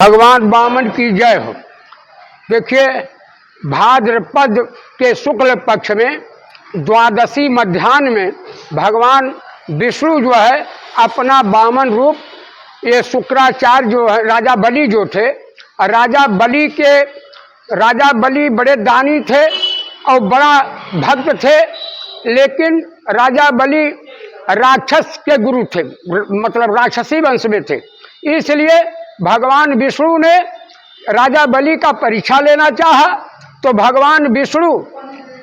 भगवान वामन की जय हो। देखिए, भाद्रपद के शुक्ल पक्ष में द्वादशी मध्याह्न में भगवान विष्णु जो है अपना वामन रूप, ये शुक्राचार्य जो है राजा बलि जो थे, राजा बलि बड़े दानी थे और बड़ा भक्त थे, लेकिन राजा बलि राक्षस के गुरु थे, मतलब राक्षसी वंश में थे। इसलिए भगवान विष्णु ने राजा बलि का परीक्षा लेना चाहा, तो भगवान विष्णु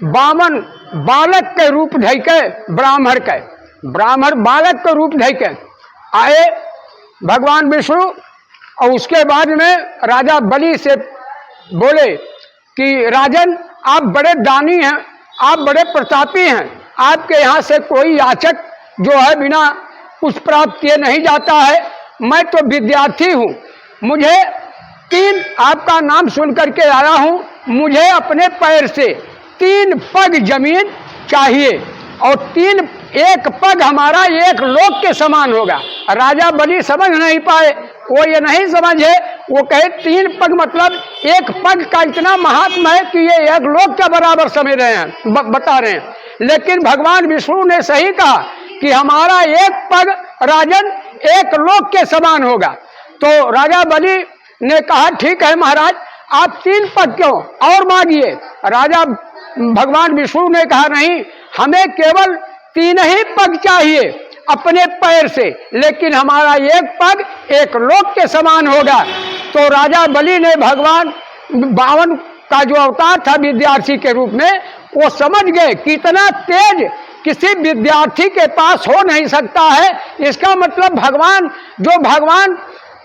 वामन बालक के रूप धैके ब्राह्मण बालक के रूप धैके आए भगवान विष्णु। और उसके बाद में राजा बलि से बोले कि राजन, आप बड़े दानी हैं, आप बड़े प्रतापी हैं, आपके यहाँ से कोई याचक जो है बिना कुछ प्राप्त किए नहीं जाता है। मैं तो विद्यार्थी हूँ, मुझे आपका नाम सुन करके आया हूँ, मुझे अपने पैर से 3 पग जमीन चाहिए और एक पग हमारा 1 लोक के समान होगा। राजा बलि समझ नहीं पाए, वो ये नहीं समझे, वो कहे 3 पग मतलब 1 पग का इतना महात्मा है कि ये 1 लोक के बराबर समझ रहे हैं, बता रहे हैं। लेकिन भगवान विष्णु ने सही कहा कि हमारा 1 पग राजन 1 लोक के समान होगा। तो राजा बलि ने कहा ठीक है महाराज, आप 3 पग क्यों और मांगिए। राजा भगवान विष्णु ने कहा नहीं, हमें केवल 3 ही पग चाहिए अपने पैर से, लेकिन हमारा 1 पग 1 लोक के समान होगा। तो राजा बलि ने भगवान वामन का जो अवतार था विद्यार्थी के रूप में, वो समझ गए कि इतना तेज किसी विद्यार्थी के पास हो नहीं सकता है। इसका मतलब भगवान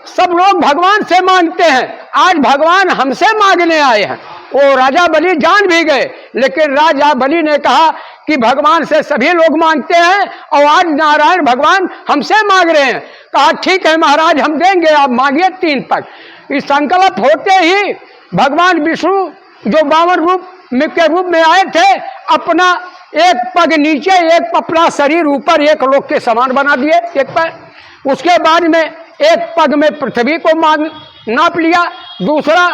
सब लोग भगवान से मांगते हैं, आज भगवान हमसे मांगने आए हैं। वो राजा बलि जान भी गए, लेकिन राजा बलि ने कहा कि भगवान से सभी लोग मांगते हैं और आज नारायण भगवान हमसे मांग रहे हैं। कहा ठीक है महाराज, हम देंगे, आप मांगिए 3 पग। इस संकल्प होते ही भगवान विष्णु जो वामन रूप के रूप में आए थे, अपना 1 पग नीचे, 1 अपना शरीर ऊपर 1 लोक के समान बना दिए 1 पैर। उसके बाद में 1 पग में पृथ्वी को नाप लिया, दूसरा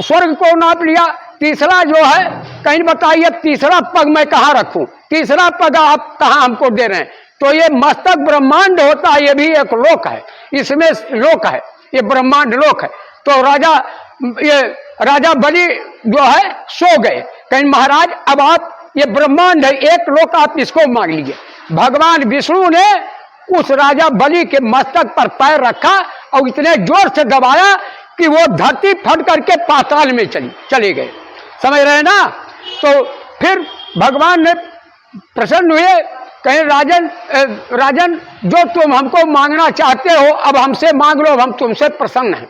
स्वर्ग को नाप लिया, तीसरा जो है कहीं बताइए तीसरा पग मैं कहाँ रखूं, तीसरा पग आप कहाँ हमको दे रहे हैं। तो ये मस्तक ब्रह्मांड होता है, ये भी एक लोक है, इसमें लोक है, ये ब्रह्मांड लोक है। तो राजा बलि जो है सो गए, कहीं महाराज अब आप ये ब्रह्मांड है, 1 लोक आप इसको मांग लीजिए। भगवान विष्णु ने उस राजा बलि के मस्तक पर पैर रखा और इतने जोर से दबाया कि वो धरती फट करके पाताल में चले गए। समझ रहे ना। तो फिर भगवान ने प्रसन्न हुए, कहे राजन जो तुम हमको मांगना चाहते हो अब हमसे मांग लो, हम तुमसे प्रसन्न हैं।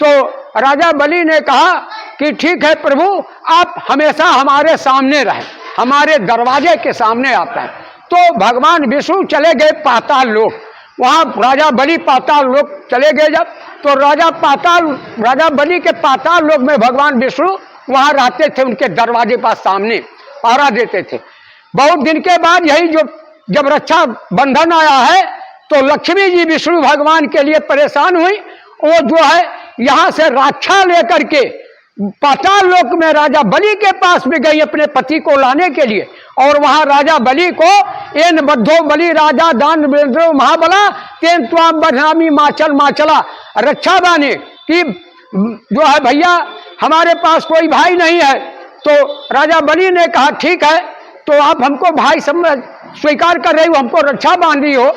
तो राजा बलि ने कहा कि ठीक है प्रभु, आप हमेशा हमारे सामने रहे, हमारे दरवाजे के सामने आता है। तो भगवान विष्णु चले गए पाताल लोक, वहाँ राजा बलि पाताल लोक चले गए। जब तो राजा बलि के पाताल लोक में भगवान विष्णु वहाँ रहते थे, उनके दरवाजे पास सामने पहरा देते थे। बहुत दिन के बाद यही जब रक्षा बंधन आया है, तो लक्ष्मी जी विष्णु भगवान के लिए परेशान हुई। वो जो है यहाँ से रक्षा लेकर के पाताल लोक में राजा बलि के में गई अपने पति को लाने के लिए। और वहां राजा बलि को एन बद्धो बलि राजा दान महाबला तेन त्वाम बदनामी माचला रक्षा बाने कि जो है भैया हमारे पास कोई भाई नहीं है। तो राजा बलि ने कहा ठीक है, तो आप हमको भाई समझ स्वीकार कर रही हो, हमको रक्षा बांध रही हो,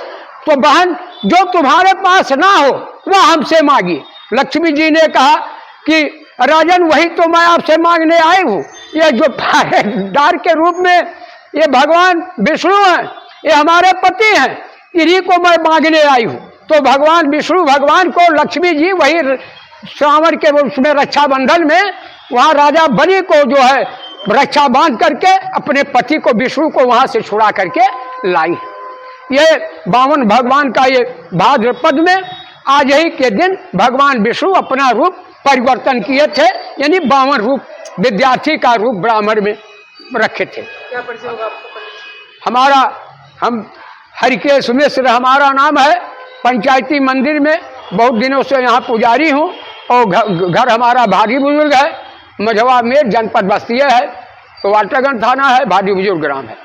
तो बहन जो तुम्हारे पास ना हो वह हमसे मांगी। लक्ष्मी जी ने कहा कि राजन वही तो मैं आपसे मांगने आई हूँ, ये जो पहरेदार के रूप में ये भगवान विष्णु हैं, ये हमारे पति हैं, इन्हीं को मैं मांगने आई हूँ। तो भगवान विष्णु भगवान को लक्ष्मी जी वही श्रावण के उसमें रक्षाबंधन में वहाँ राजा बलि को जो है रक्षा बांध करके अपने पति को विष्णु को वहाँ से छुड़ा करके लाई। ये वामन भगवान का ये भाद्रपद में आज ही के दिन भगवान विष्णु अपना रूप परिवर्तन किए थे, यानी वामन रूप विद्यार्थी का रूप ब्राह्मण में रखे थे। क्या परिचय होगा आपका? हम हरिकेश मिश्र हमारा नाम है। पंचायती मंदिर में बहुत दिनों से यहाँ पुजारी हूँ। और घर हमारा भारी बुजुर्ग है, मझवा में जनपद बस्ती है, तो वाल्टरगंज थाना है, भारी बुजुर्ग ग्राम है।